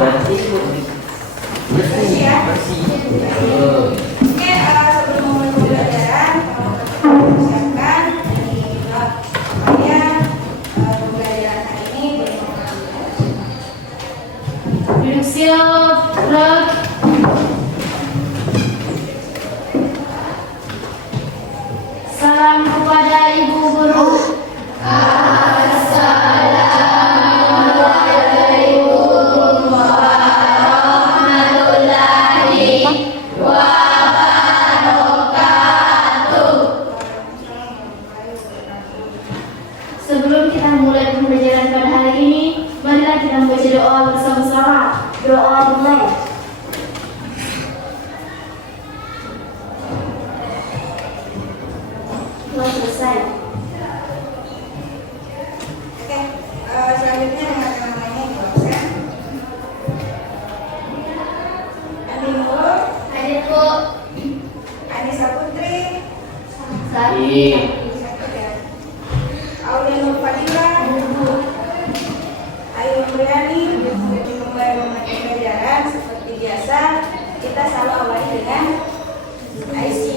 Berarti bersih ya. Bersih. Oke, sebelum memulai pembelajaran, siapkan supaya pembelajaran hari ini bermanfaat. Duduk siap, gerak. Salam kepada Ibu Guru. Sebelum kita mulai pembelajaran pada hari ini, marilah kita membaca doa bersama-sama. Doa mulai. Telah selesai. Oke, selanjutnya dengan namanya dosen. Andi Nur, Adikku. Anissa Putri, Sari. Aulia Nur Fadila, Ayu Muriani. Memulai pembelajaran seperti biasa, kita selalu awali dengan IC.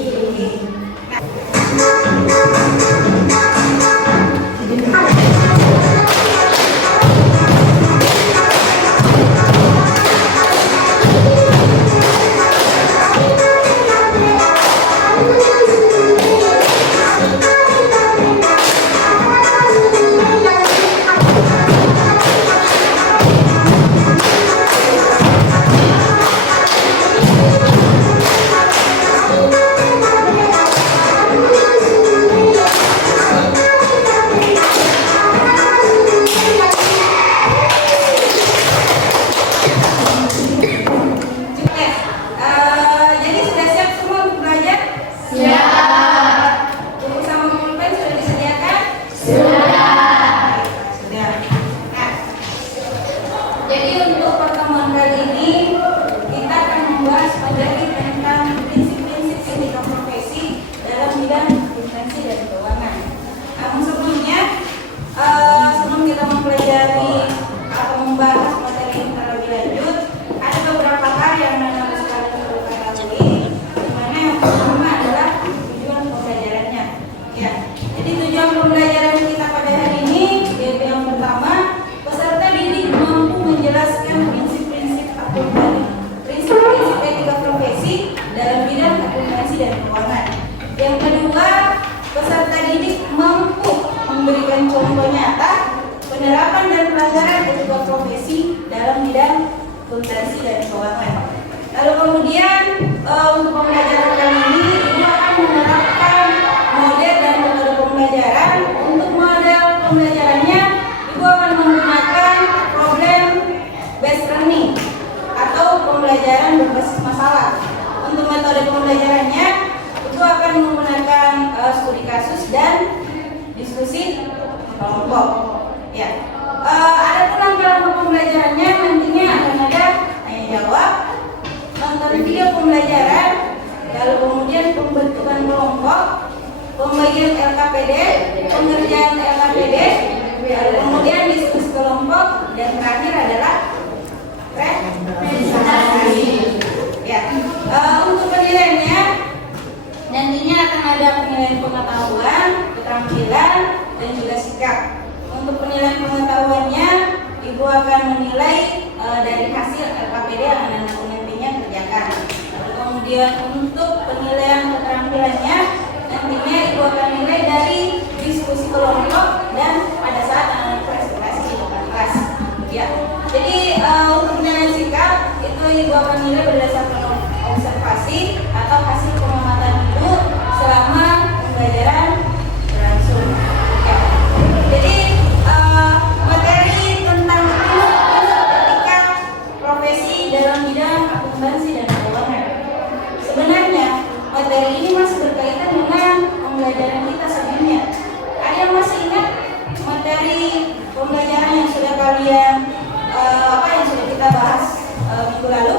Jadi sudah siap semua untuk belajar? Siap. Buku sama pulpen sudah disediakan? Sudah. Sudah. Nah, jadi untuk pertemuan kali ini kita akan membahas materi tentang prinsip-prinsip etika profesi dalam bidang akuntansi dan keuangan. Namun sebelumnya, sebelum kita mempelajari atau membahas materi ini terlebih lanjut, ada beberapa hal yang harus kalian perlu ketahui. Dimana yang pertama adalah tujuan pembelajarannya. Ya, jadi tujuan pembelajaran kita pada hari ini yaitu yang pertama, peserta didik mampu menjelaskan prinsip-prinsip akuntansi, prinsip-prinsip etika profesi dalam bidang akuntansi dan keuangan. Yang kedua, peserta didik mampu memberikan contoh nyata penerapan dan pelanggaran etika profesi dalam bidang akuntansi dan keuangan. Lalu kemudian untuk pembelajaran kali ini Ibu akan menerapkan model dan metode pembelajaran. Untuk model pembelajarannya Ibu akan menggunakan problem based learning atau pembelajaran berbasis masalah. Untuk metode pembelajarannya Ibu akan menggunakan studi kasus dan diskusi kelompok. Ya. Adapun langkah-langkah pembelajarannya nantinya akan ada tanya jawab, nonton video pembelajaran, lalu kemudian pembentukan kelompok, pembagian LKPD, pengerjaan LKPD, lalu kemudian diskusi kelompok, dan terakhir adalah presentasi. Ya. Untuk penilaiannya nantinya akan ada penilaian pengetahuan, keterampilan, dan juga sikap. Untuk penilaian pengetahuannya, Ibu akan menilai dari hasil LKPD yang Anda nantinya kerjakan. Lalu kemudian untuk penilaian keterampilannya, nantinya Ibu akan nilai dari diskusi kelompok dan pada saat Anda presentasi di depan kelas. Ya. Jadi untuk penilaian sikap itu Ibu akan nilai berdasarkan observasi atau hasil pengamatan Ibu selama pembelajaran berlangsung. Ya. Jadi materi tentang etika profesi dalam bidang akuntansi dan keuangan. Sebenarnya materi ini masih berkaitan dengan pembelajaran kita sebelumnya. Ada yang masih ingat materi pembelajaran yang sudah kalian yang sudah kita bahas minggu lalu?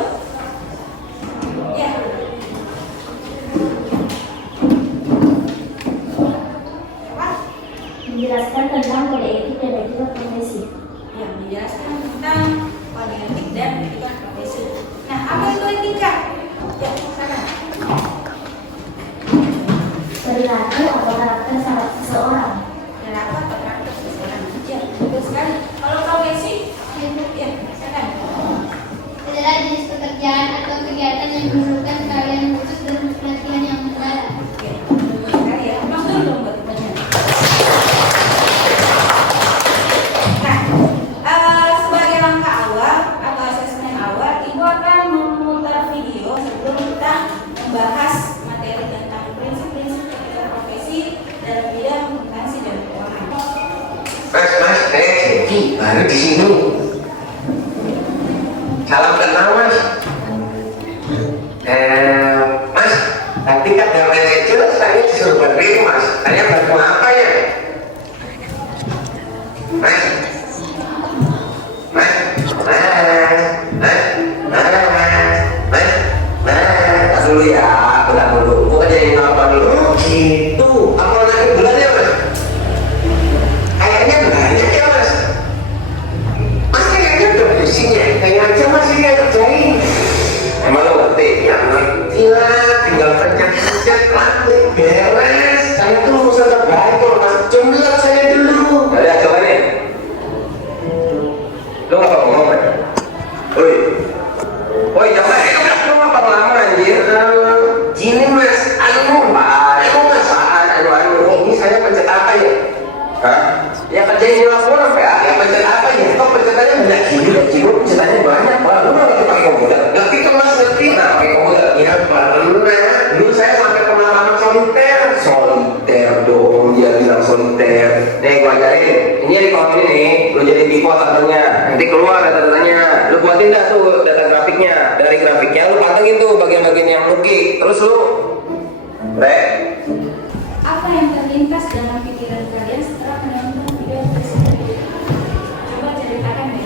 Ya. adalah jenis pekerjaan atau kegiatan yang memerlukan keahlian khusus dan pelatihan yang mendalam. Oke, sekali ya. Maksud dong buat pertanyaan. Nah, sebagai langkah awal atau asesmen awal, Ibu akan memutar video sebelum kita membahas materi tentang prinsip-prinsip etika profesi dalam bidang akuntansi dan keuangan. Mas, baru di sini. Salam kenal, Mas. Mas, tadi kan ada manajer, saya disuruh bantuin, Mas. Saya bantu apa ya? Mas, tak dulu ya, bentar dulu. Bukan jadi apa dulu? Gitu. Apa lagi bulannya, Mas? Kayaknya banyak ya, Mas. Mas kayaknya udah isinya, kayaknya aja masih kerjain. Emang lo ngerti? Ya ngerti lah, tinggal pencet-pencet klik beres. Saya tuh urusan terbaik kok, Mas. Jumlah saya dulu. Ya, coba nih. Lo ngapa ngomong, Mas? Woi, coba lo ngapa lama anjir? Gini, Mas. Anu, Mas. Ini saya pencet apa ya? Hah? Ya kerjain laporan, Pak. Ya pencet apa ya? Kok pencetannya banyak gini, pencetannya banyak, Pak. Lu nggak ngerti pakai komputer? Ngerti kan, Mas? Ngerti? Nah, pakai komputer. Ya, pernah. Dulu saya sampai pengalaman soliter. Soliter dong, dia bilang soliter. Nih, gua ajarin. Ini record ini nih, lu jadi pivot datanya. Nanti keluar data-datanya. Lu buatin dah tuh data grafiknya. Dari grafiknya lu pantengin tuh bagian-bagian yang rugi. Terus lu Apa yang terlintas dalam pikiran kalian setelah menonton video tersebut? Coba ceritakan deh.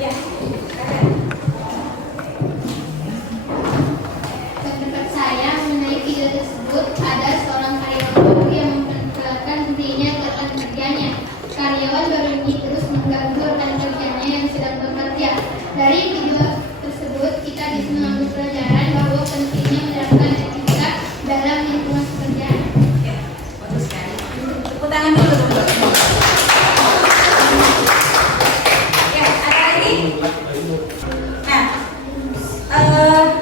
Ya, katakan. Pendapat saya mengenai video tersebut, ada seorang karyawan baru yang memperkenalkan dirinya ke rekan kerjanya. Karyawan baru ini terus mengganggu rekan kerjanya yang sedang bekerja. Dari video tersebut, kita bisa mengambil pelajaran bahwa pentingnya menerapkan etika dalam lingkungan pekerjaan. Ya, bagus sekali. Tepuk tangan dulu dong. Ya, ada lagi? Nah,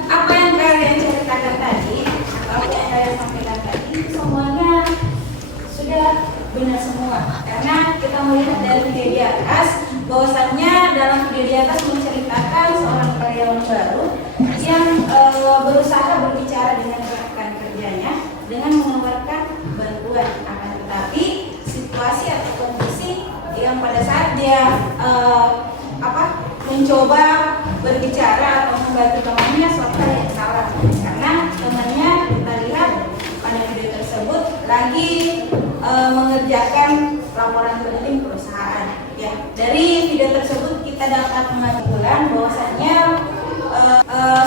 apa yang kalian ceritakan tadi atau apa yang kalian sampaikan tadi semuanya sudah benar semua. Karena kita melihat dari video di atas bahwasannya dalam video di atas menceritakan seorang karyawan baru yang berusaha berbicara dengan rekan kerjanya dengan mengeluarkan bantuan. Akan tetapi situasi atau kondisi yang pada saat dia mencoba berbicara atau membantu temannya suatu hal yang salah, karena temannya kita lihat pada video tersebut lagi mengerjakan laporan penting perusahaan. Ya, dari video tersebut kita dapat mengambil bahwasannya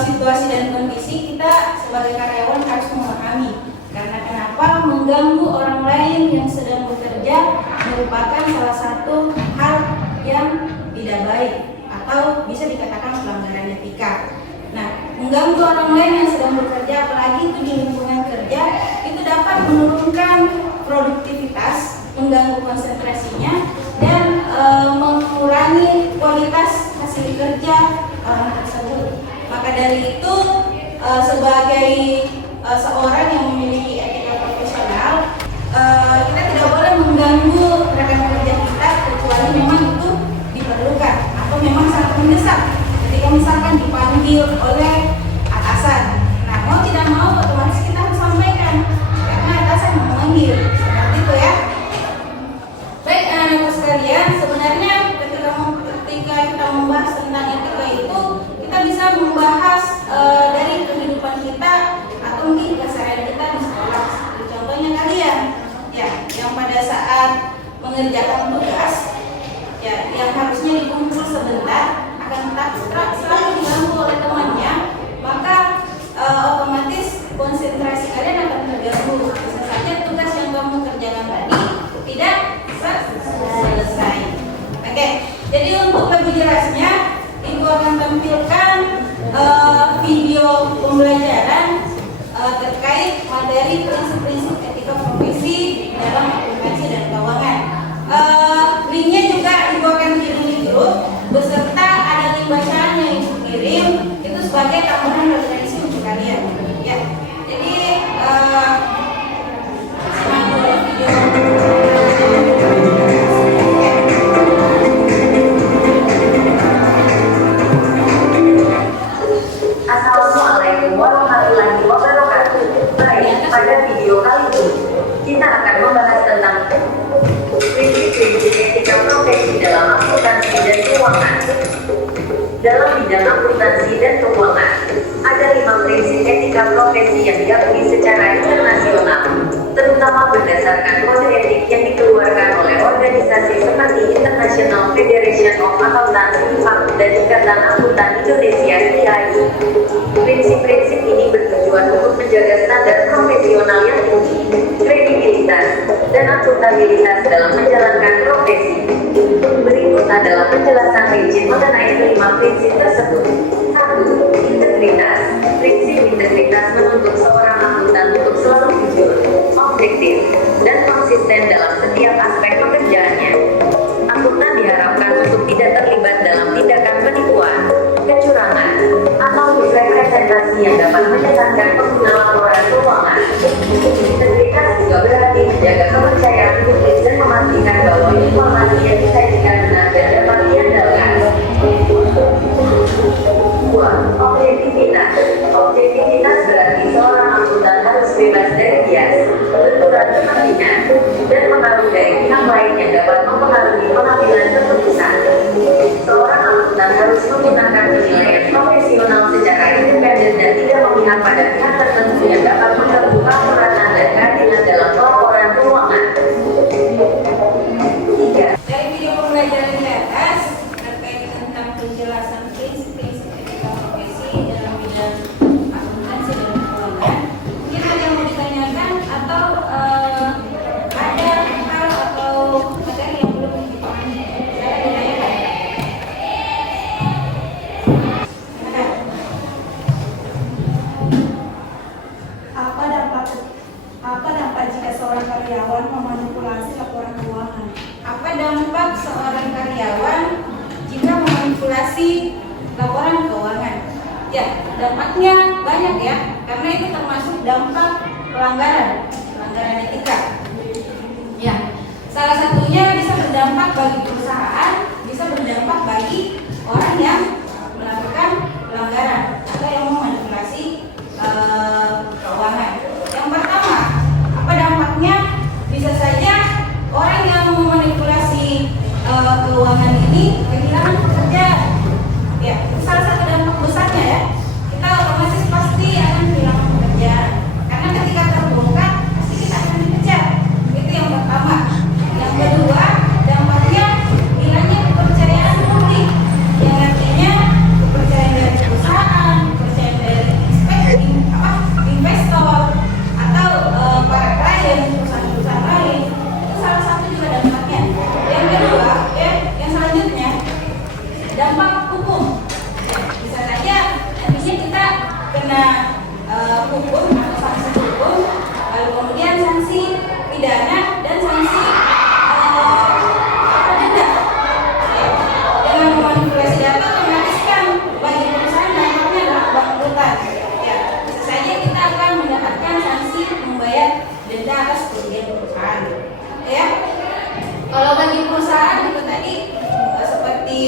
situasi dan kondisi kita sebagai karyawan harus memahami. Karena kenapa mengganggu orang lain yang sedang bekerja merupakan salah satu hal yang tidak baik atau bisa dikatakan pelanggaran etika. Nah, mengganggu orang lain yang sedang bekerja, apalagi itu di lingkungan kerja, itu dapat menurunkan produktivitas, mengganggu konsentrasinya, dan mengurangi kualitas hasil kerja orang tersebut. Maka dari itu, sebagai seorang yang memiliki etika profesional, kita tidak boleh mengganggu rekan kerja kita kecuali memang itu diperlukan atau memang sangat mendesak. Ketika misalkan dipanggil oleh atasan, nah mau tidak mau otomatis kita harus sampaikan karena atasan memanggil. Seperti itu ya. Baik anak-anak sekalian, sebenarnya ketika kita membahas tentang etika itu, kita bisa membahas dari kehidupan kita atau mungkin keseharian kita di sekolah. Seperti contohnya kalian, ya, yang pada saat mengerjakan tugas, ya, yang harusnya dikumpul sebentar, akan tetapi selalu diganggu oleh temannya, maka otomatis konsentrasi kalian akan terganggu. Bisa saja tugas yang kamu kerjakan tadi tidak selesai. Oke, jadi untuk lebih jelasnya, Ibu akan tampilkan video pembelajaran terkait materi prinsip-prinsip etika profesi dalam akuntansi dan keuangan. kirim itu sebagai tambahan referensi untuk kalian. Ya, jadi simak dulu video. Assalamualaikum warahmatullahi wabarakatuh. Baik, pada video kali ini kita akan membahas tentang prinsip-prinsip etika profesi dalam akuntansi dan keuangan. Dalam bidang akuntansi dan keuangan, ada 5 prinsip etika profesi yang diakui secara internasional, terutama berdasarkan kode etik yang dikeluarkan oleh organisasi seperti International Federation of Accountancy dan Ikatan Akuntan Indonesia (IAI). Prinsip-prinsip ini bertujuan untuk menjaga standar profesional yang tinggi, kredibilitas, dan akuntabilitas dalam menjalankan profesi. Berikut adalah penjelasan rinci mengenai kelima prinsip tersebut. 1. Integritas. Prinsip integritas menuntut seorang akuntan untuk selalu jujur, objektif, dan konsisten dalam setiap aspek pekerjaannya. Akuntan diharapkan untuk tidak terlibat dalam tindakan penipuan, kecurangan, atau misrepresentasi yang dapat menyesatkan pengguna laporan keuangan. Integritas juga berarti menjaga kepercayaan publik dan memastikan bahwa informasi yang disajikan benar dan dapat diandalkan. 2. Objektivitas. Objektivitas berarti seorang akuntan harus bebas dari bias, benturan kepentingan, dan pengaruh dari pihak lain yang dapat mempengaruhi pengambilan keputusan. Seorang akuntan harus menggunakan penilaian profesional secara independen dan tidak memihak pada pihak tertentu yang dapat mengganggu keakuratan dan keadilan dalam pelaporan keuangan. 3. Dari video pembelajaran di atas terkait tentang penjelasan prinsip-prinsip etika profesi dalam bidang akuntansi dan keuangan, mungkin ada yang mau ditanyakan atau ada hal atau materi yang belum dipahami? Saya ditanyakan. Apa dampak jika seorang karyawan memanipulasi laporan keuangan? Apa dampak seorang karyawan jika memanipulasi laporan keuangan? Ya, dampaknya banyak ya, karena itu termasuk dampak pelanggaran etika. Ya, salah satunya bisa berdampak bagi perusahaan, bisa berdampak bagi orang yang melakukan pelanggaran atau yang memanipulasi keuangan. Yang pertama, apa dampaknya? Bisa saja orang yang memanipulasi keuangan ini kehilangan pekerjaan. Ya, itu salah satu dampak besarnya ya. Kita otomatis pasti akan kehilangan pekerjaan karena ketika terbongkar pasti kita akan dipecat. Itu yang pertama. Yang kedua, dampaknya hilangnya kepercayaan publik, yang artinya kepercayaan dari perusahaan, kepercayaan dari investor atau para klien, perusahaan-perusahaan lain. Itu salah satu juga dampaknya. Yang kedua, yang selanjutnya dampak hukum. Bisa saja nantinya kita kena hukum atau sanksi hukum, lalu kemudian sanksi pidana dan sanksi denda. Dengan memanipulasi data otomatis kan bagi perusahaan dampaknya adalah bangkrutan. Ya, bisa saja kita akan mendapatkan sanksi membayar denda atas kerugian perusahaan. Ya, kalau bagi perusahaan itu tadi seperti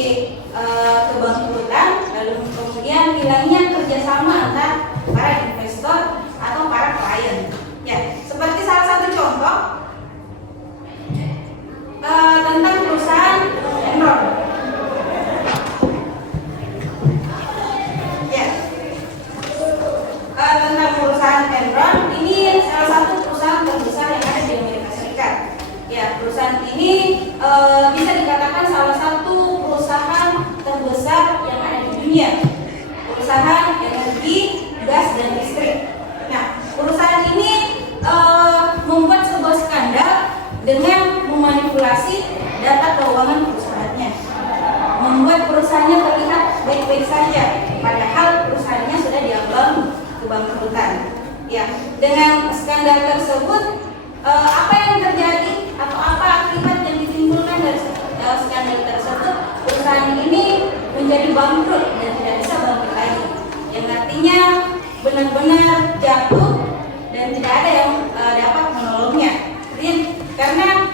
kebangkrutan, lalu kemudian hilangnya kerjasama antara para investor atau para klien. Ya, seperti salah satu contoh tentang perusahaan Enron. Ya, tentang perusahaan Enron ini salah satu perusahaan terbesar yang ada di Amerika Serikat. Ya, perusahaan ini bisa dikatakan salah satu perusahaan terbesar yang ada di dunia. Perusahaan energi, gas, dan listrik. Nah, perusahaan ini membuat sebuah skandal dengan memanipulasi data keuangan perusahaannya, membuat perusahaannya terlihat baik-baik saja, padahal perusahaannya sudah diambang kebangkrutan. Ya, dengan skandal tersebut, apa yang terjadi atau apa akibat yang ditimbulkan dari skandal tersebut? Perusahaan ini menjadi bangkrut dan tidak bisa bangkit benar-benar jatuh dan tidak ada yang dapat menolongnya. Karena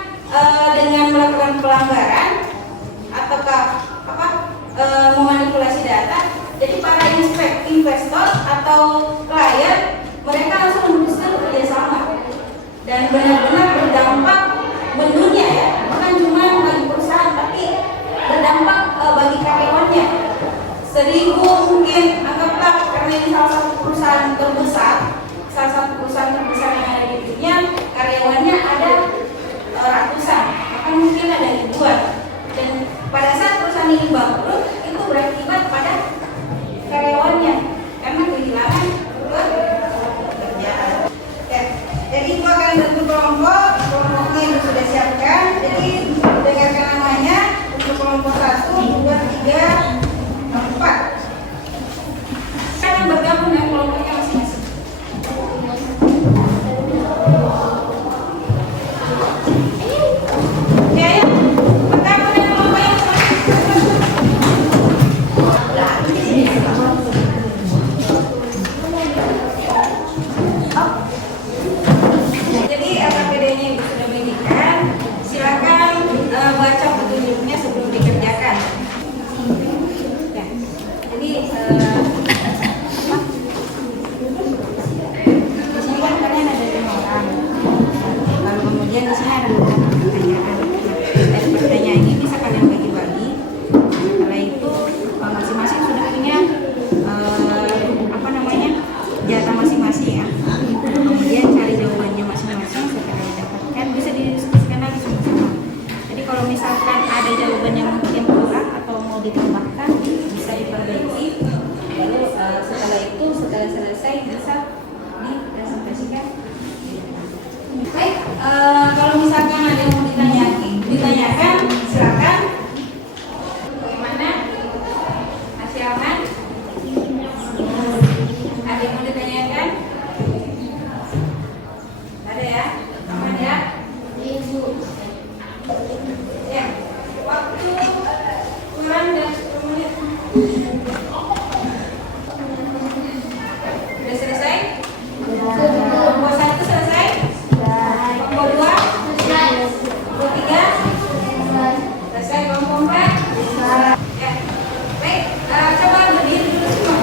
dengan melakukan pelanggaran ataukah memanipulasi data, jadi para investor atau klien mereka langsung memutuskan kerjasama dan benar-benar berdampak mendunia ya, bukan cuma bagi perusahaan tapi berdampak bagi karyawannya. 1000 mungkin anggaplah, karena ini salah satu perusahaan terbesar yang ada di dunia, karyawannya ada ratusan, bahkan mungkin ada ribuan. Dan pada saat perusahaan ini bangkrut, itu berakibat pada karyawannya karena kehilangan pekerjaan. Ya, jadi itu akan bentuk kelompoknya yang sudah siapkan. Jadi dengarkan namanya untuk kelompok 1, 2, 3, 4. Kita bergabung dengan kelompoknya masing-masing. Ya, bergabung dengan kelompoknya masing-masing. Jadi APBD-nya Ibu sudah berikan, silakan baca petunjuknya sebelum dikerjakan. Ya. Jadi di sini kan kalian ada 5 orang. Lalu kemudian di sini ada beberapa pertanyaan. Dari pertanyaan ini bisa kalian bagi-bagi. Setelah itu masing-masing sudah punya jatah masing-masing ya. Kemudian cari jawabannya masing-masing. Setelah didapatkan bisa didiskusikan lagi sama-sama. Jadi kalau misalkan ada jawaban yang mungkin kurang atau mau ditambahkan, bisa diperbaiki. Lalu setelah itu, setelah selesai bisa dipresentasikan. Baik, kalau misalkan ada yang mau ditanyakan, silakan. Bagaimana? Masih aman? Ada yang mau ditanyakan? Ada ya? Aman ya? Ya, waktu kurang dan 10 menit. Sudah selesai? Kelompok 1 selesai? Kelompok 2? Kelompok 3? Selesai. Kelompok 4? Ya. Baik, coba berdiri dulu semua.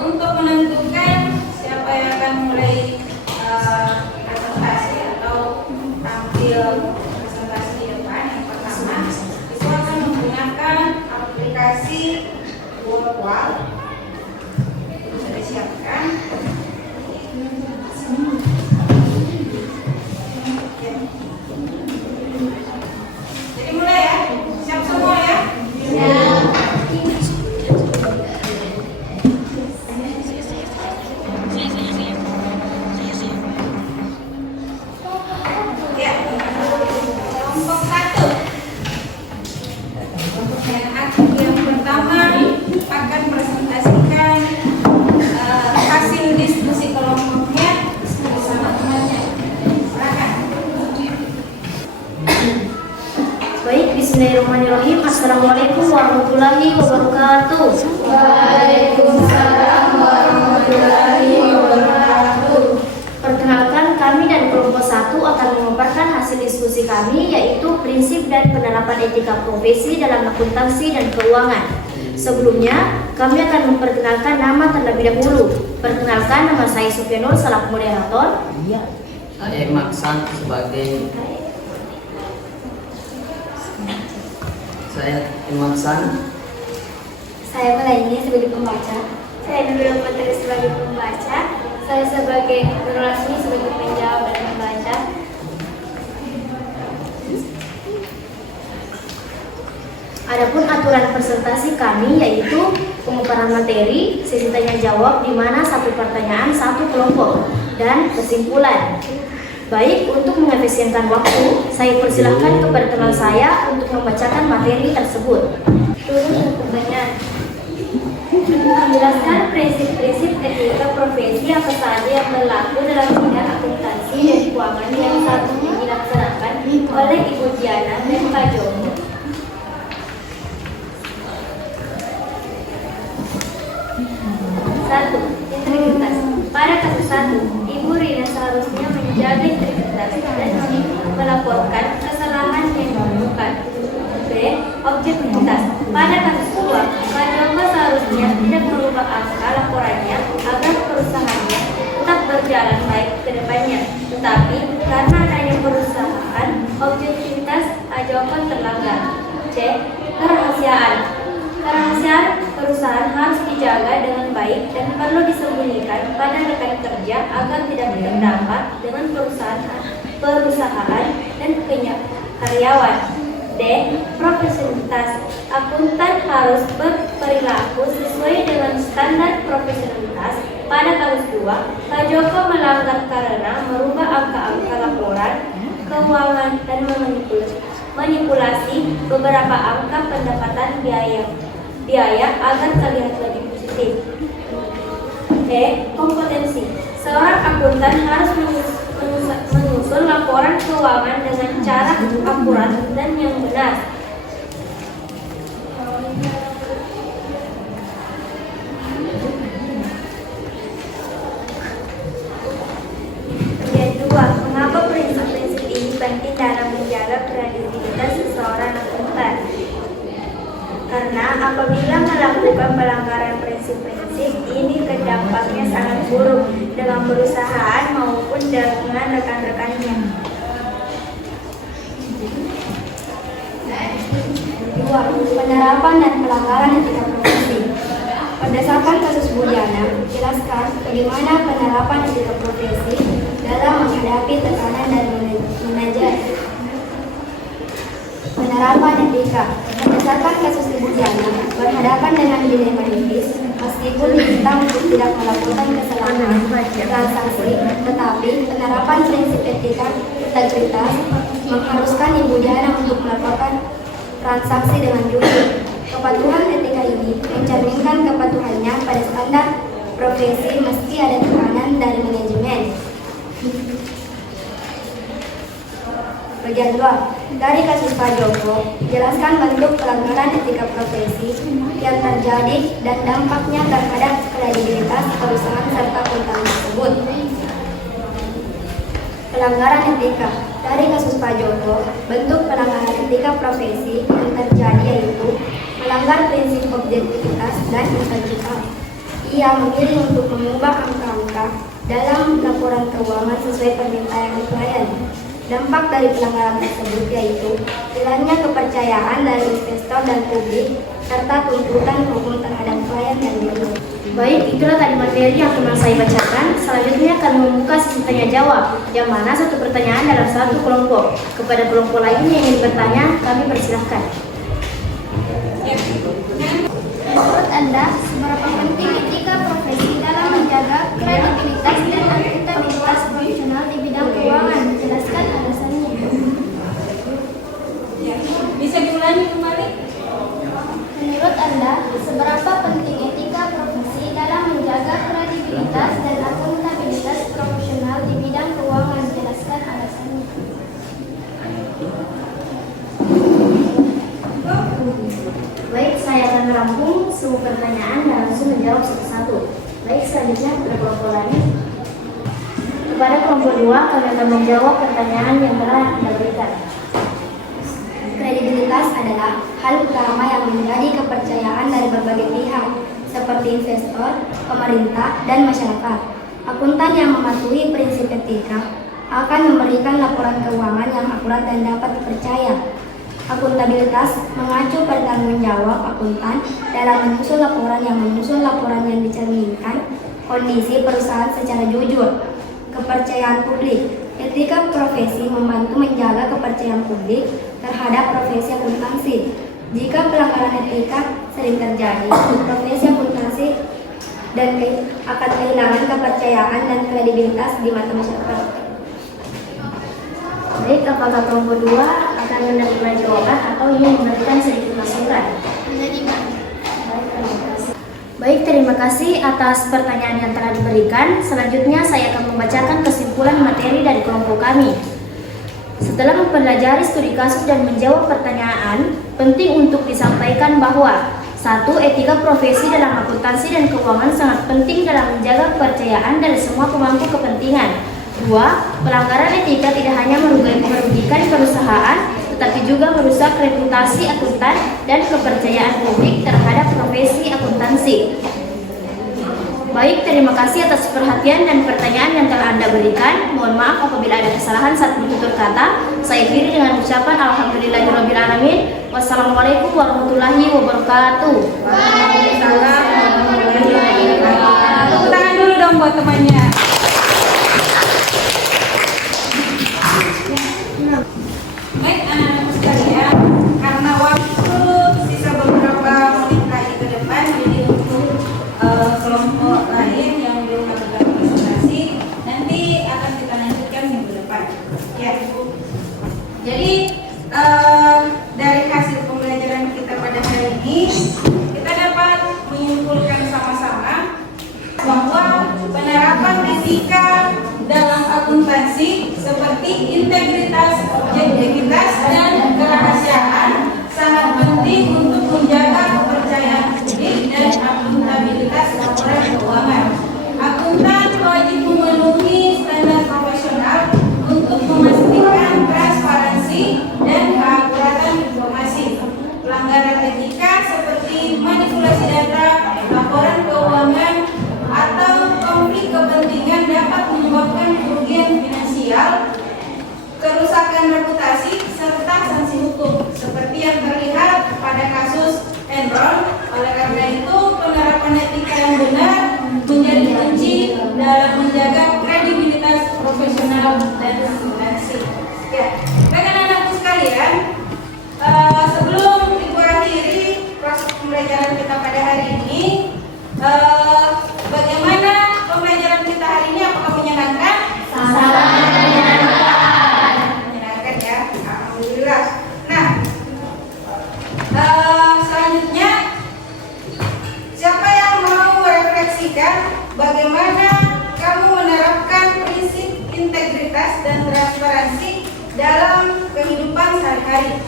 Untuk menentukan siapa yang akan mulai presentasi atau tampil presentasi di depan, yang pertama itu akan menggunakan aplikasi Word. Itu sudah siapkan. Jadi mulai ya, siap semua ya? Ya, kelompok 1. Yang pertama akan presentasikan hasil diskusi kelompoknya bersama temannya. Silakan. Baik, bismillahirrahmanirrahim. Assalamualaikum warahmatullahi wabarakatuh. Waalaikumsalam warahmatullahi wabarakatuh. Perkenalkan, kami dari kelompok 1 akan memaparkan hasil diskusi kami, yaitu prinsip dan penerapan etika profesi dalam akuntansi dan keuangan. Sebelumnya, kami akan memperkenalkan nama terlebih dahulu. Perkenalkan, nama saya Sufianur selaku moderator. Saya Maksan sebagai Imam San. Saya Melaini sebagai pembaca. Saya Nurul Putri sebagai pembaca. Saya sebagai Nurul Asmi sebagai penjawab dan pembaca. Adapun aturan presentasi kami yaitu pemaparan materi, sesi tanya jawab di mana satu pertanyaan satu kelompok, dan kesimpulan. Baik, untuk mengefisienkan waktu, saya persilahkan kepada teman saya untuk membacakan materi tersebut. Turun pertanyaan. Menjelaskan prinsip-prinsip etika profesi apa saja yang berlaku dalam bidang akuntansi dan keuangan yang saat ini dilaksanakan oleh Ibu Diana dan Pak Joko. 1. Integritas. Pada kasus 1, Ibu Rina seharusnya menjaga integritas dan melaporkan kesalahan yang ditemukan. B. Objektivitas. Pada kasus 2, Pak Joko seharusnya tidak merubah angka laporannya agar perusahaannya tetap berjalan baik ke depannya. Tetapi karena adanya perusahaan, objektivitas Pak Joko terlanggar. C. Kerahasiaan. Kerahasiaan perusahaan harus dijaga dengan baik dan perlu disembunyikan pada rekan kerja agar tidak terdampak dengan perusahaan dan karyawan. D. Profesionalitas. Akuntan harus berperilaku sesuai dengan standar profesionalitas. Pada kasus 2, Pak Joko melanggar karena merubah angka-angka laporan keuangan dan manipulasi beberapa angka pendapatan biaya agar terlihat lebih positif. E. Kompetensi. Seorang akuntan harus menyusun laporan keuangan dengan cara akurat dan yang benar. Yang 2. Mengapa prinsip-prinsip ini penting dalam menjaga kredibilitas seseorang akuntan? Karena apabila melakukan pelanggaran prinsip-prinsip ini, dampaknya sangat buruk dalam perusahaan maupun dengan rekan-rekannya. 2. Penerapan dan pelanggaran etika profesi. Berdasarkan kasus Budiana, jelaskan bagaimana penerapan etika profesi dalam menghadapi tekanan dari manajer. Penerapan etika. Berdasarkan kasus Ibu Diana, berhadapan dengan dilema etis, meskipun diminta untuk tidak melakukan kesalahan transaksi, tetapi penerapan prinsip etika integritas mengharuskan Ibu Diana untuk melakukan transaksi dengan jujur. Kepatuhan etika ini mencerminkan kepatuhannya pada standar profesi meski ada tekanan dari manajemen. Bagian 2. Dari kasus Pak Joko, jelaskan bentuk pelanggaran etika profesi yang terjadi dan dampaknya terhadap kredibilitas perusahaan serta akuntan tersebut. Pelanggaran etika. Dari kasus Pak Joko, bentuk pelanggaran etika profesi yang terjadi yaitu melanggar prinsip objektivitas dan integritas. Ia memilih untuk mengubah angka-angka dalam laporan keuangan sesuai permintaan klien. Dampak dari pelanggaran tersebut yaitu hilangnya kepercayaan dari investor dan publik serta tuntutan hukum terhadap klien dan buruh. Baik, itulah tadi materi yang teman saya bacakan. Selanjutnya akan membuka sesi tanya jawab, yang mana satu pertanyaan dalam satu kelompok. Kepada kelompok lain yang ingin bertanya, kami persilahkan. Menurut Anda, seberapa penting etika profesi dalam menjaga kredibilitas dan akuntabilitas profesional di bidang keuangan? Jelaskan alasannya. Bisa diulangi kembali? Menurut Anda, seberapa penting etika profesi dalam menjaga kredibilitas dan akuntabilitas profesional di bidang keuangan? Jelaskan alasannya. Baik, saya akan merampung semua pertanyaan dan langsung menjawab satu-satu. Baik, selanjutnya kepada kelompok lain. Kepada kelompok 2, kami akan menjawab pertanyaan yang telah Anda berikan. Kredibilitas adalah hal utama yang menjadi kepercayaan dari berbagai pihak, seperti investor, pemerintah, dan masyarakat. Akuntan yang mematuhi prinsip etika akan memberikan laporan keuangan yang akurat dan dapat dipercaya. Akuntabilitas mengacu pada tanggung jawab akuntan dalam menyusun laporan yang dicerminkan kondisi perusahaan secara jujur. Kepercayaan publik. Etika profesi membantu menjaga kepercayaan publik terhadap profesi akuntansi. Jika pelanggaran etika sering terjadi, profesi akuntansi akan kehilangan kepercayaan dan kredibilitas di mata masyarakat. Baik, apakah kelompok 2 akan menerima jawaban atau ingin memberikan sedikit masukan? Baik, terima kasih atas pertanyaan yang telah diberikan. Selanjutnya saya akan membacakan kesimpulan materi dari kelompok kami. Setelah mempelajari studi kasus dan menjawab pertanyaan, penting untuk disampaikan bahwa 1. Etika profesi dalam akuntansi dan keuangan sangat penting dalam menjaga kepercayaan dari semua pemangku kepentingan. 2. Pelanggaran etika tidak hanya merugikan perusahaan, tetapi juga merusak reputasi akuntan dan kepercayaan publik terhadap profesi akuntansi. Baik, terima kasih atas perhatian dan pertanyaan yang telah Anda berikan. Mohon maaf apabila ada kesalahan saat menutur kata. Saya akhiri dengan ucapan alhamdulillahirrahmanirrahim. Wassalamualaikum warahmatullahi wabarakatuh. Waalaikumsalam warahmatullahi wabarakatuh. Tepuk tangan dulu dong buat temannya. Baik anak-anak sekalian, karena waktu sisa beberapa menit lagi ke depan, jadi untuk kelompok lain yang belum melakukan presentasi nanti akan kita lanjutkan minggu depan. Ya. Jadi dari hasil pembelajaran kita pada hari ini, kita dapat menyimpulkan sama-sama bahwa penerapan etika dalam akuntansi seperti integritas, objektivitas, dan kerahasiaan sangat penting untuk menjaga kepercayaan publik dan akuntabilitas laporan keuangan. Akuntan wajib memenuhi standar profesional untuk memastikan transparansi dan keakuratan informasi. Pelanggaran etika seperti manipulasi data, laporan keuangan, atau konflik kepentingan dapat menyebabkan kerugian finansial, kerusakan reputasi, serta sanksi hukum seperti yang terlihat pada kasus Enron. Oleh karena itu, penerapan etika yang benar menjadi kunci dalam menjaga kredibilitas profesional dan akuntansi. Ya, rekan-rekanku sekalian, sebelum Ibu akhiri proses pembelajaran kita pada hari ini, bagaimana pembelajaran kita hari ini? Apakah menyenangkan? Sangat menyenangkan. Menyenangkan ya, alhamdulillah. Nah, selanjutnya siapa yang mau merefleksikan bagaimana kamu menerapkan prinsip integritas dan transparansi dalam kehidupan sehari-hari?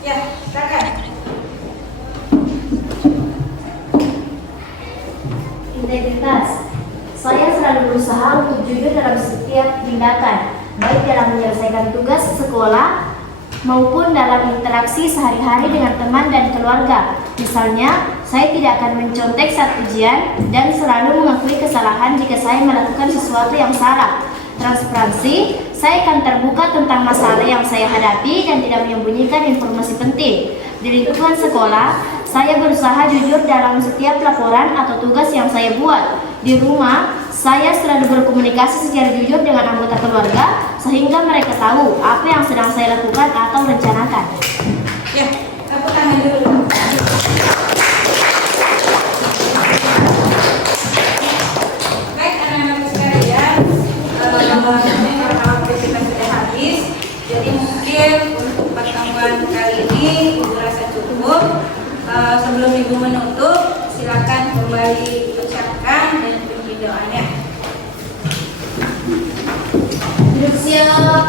Ya, silakan. Integritas. Saya selalu berusaha untuk jujur dalam setiap tindakan, baik dalam menyelesaikan tugas sekolah maupun dalam interaksi sehari-hari dengan teman dan keluarga. Misalnya, saya tidak akan mencontek saat ujian dan selalu mengakui kesalahan jika saya melakukan sesuatu yang salah. Transparansi, saya akan terbuka tentang masalah yang saya hadapi dan tidak menyembunyikan informasi penting. Di lingkungan sekolah, saya berusaha jujur dalam setiap laporan atau tugas yang saya buat. Di rumah, saya selalu berkomunikasi secara jujur dengan anggota keluarga sehingga mereka tahu apa yang sedang saya lakukan atau rencanakan. Ya, tepuk tangan dulu. Baik anak-anak sekalian, waktu kita sudah habis, jadi mungkin untuk pertemuan kali ini Ibu rasa cukup. Sebelum Ibu menutup, silakan kembali ucapkan dan pimpin doanya. Siap.